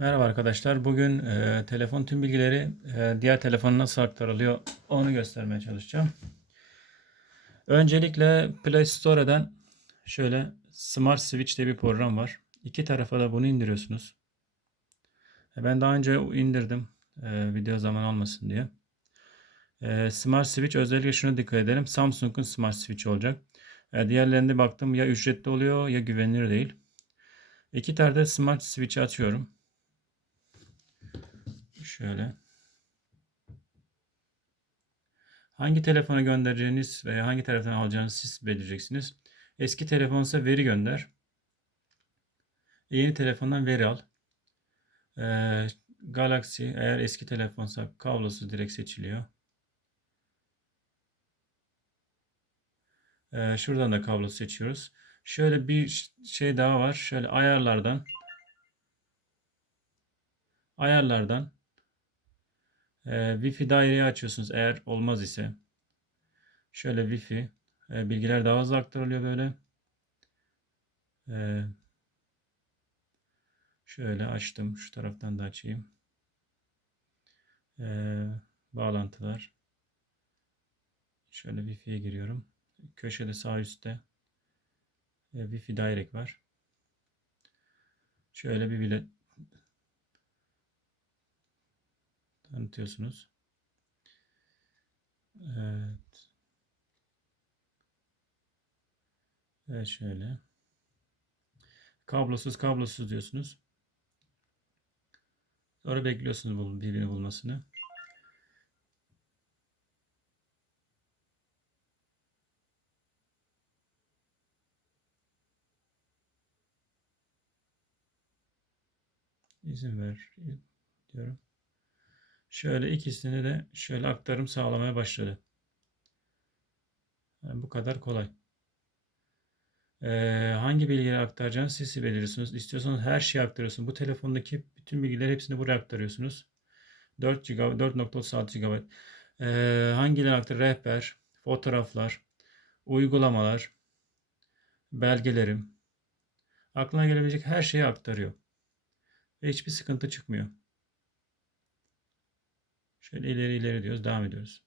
Merhaba arkadaşlar. Bugün e, telefon tüm bilgileri e, diğer telefona nasıl aktarılıyor onu göstermeye çalışacağım. Öncelikle Play Store'dan şöyle Smart Switch diye bir program var. İki tarafa da bunu indiriyorsunuz. E, Ben daha önce indirdim e, video zaman olmasın diye. E, Smart Switch özellikle şuna dikkat edelim. Samsung'un Smart Switch olacak. E, diğerlerinde baktım ya ücretli oluyor ya güvenilir değil. İki tane Smart Switch'i açıyorum. Şöyle. Hangi telefona göndereceğiniz veya hangi telefondan alacağınızı siz belirleyeceksiniz. Eski telefonsa veri gönder. Yeni telefondan veri al. Ee, Galaxy eğer eski telefonsa kablosuz direkt seçiliyor. Ee, şuradan da kablo seçiyoruz. Şöyle bir şey daha var. Şöyle ayarlardan ayarlardan e, Wi-Fi daireyi açıyorsunuz eğer olmaz ise. Şöyle Wi-Fi e, bilgiler daha hızlı aktarılıyor böyle. E, şöyle açtım. Şu taraftan da açayım. E, bağlantılar. Şöyle Wi-Fi'ye giriyorum. Köşede sağ üstte e, Wi-Fi Direct var. Şöyle bir bilet tanıtıyorsunuz. Evet. Evet şöyle. Kablosuz kablosuz diyorsunuz. Sonra bekliyorsunuz birbirini bulmasını. İzin ver diyorum. Şöyle ikisini de şöyle aktarım sağlamaya başladı. Yani bu kadar kolay. Ee, hangi bilgileri aktaracağınızı siz belirliyorsunuz. İstiyorsanız her şeyi aktarıyorsunuz. Bu telefondaki bütün bilgileri hepsini buraya aktarıyorsunuz. 4 GB, 4.36 GB. Ee, hangileri aktar? Rehber, fotoğraflar, uygulamalar, belgelerim. Aklına gelebilecek her şeyi aktarıyor. Ve hiçbir sıkıntı çıkmıyor. Şöyle ileri ileri diyoruz. Devam ediyoruz.